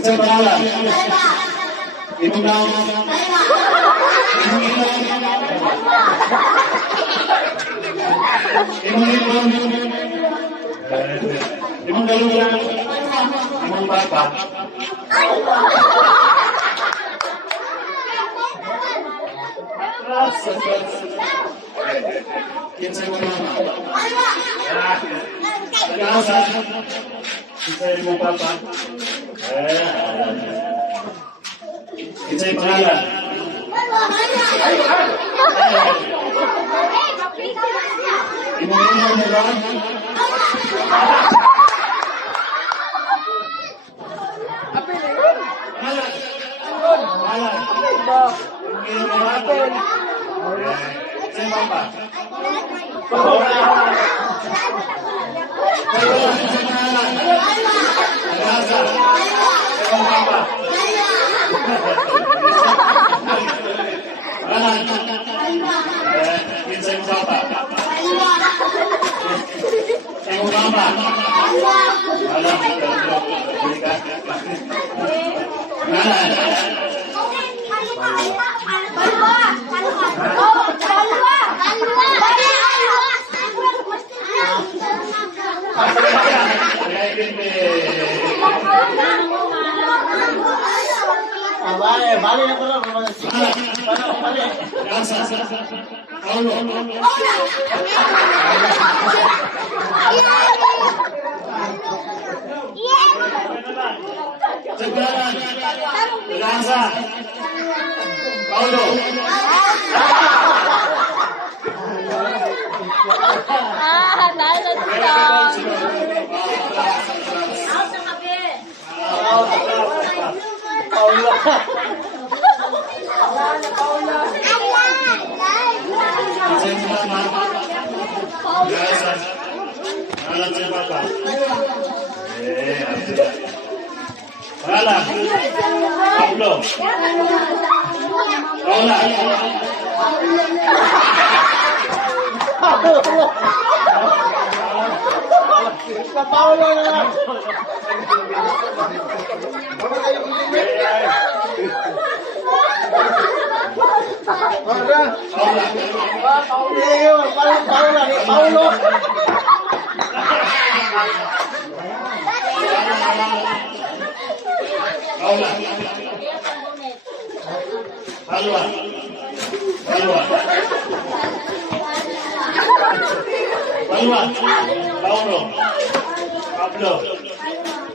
Isang pangalan. Imong naon. Imong ilong. Imong ilong. Imong daluyan. Imong bata. Kinsa imong mama. Nag-asa. Kinsa imong papa. Kinsa imong pangalan. Imong ilong mo ba? Bali na pala. Bali. Paulo. Segaran. Rasa. Paulo. Dahil dito. Paula. Paula na lang. Paulo.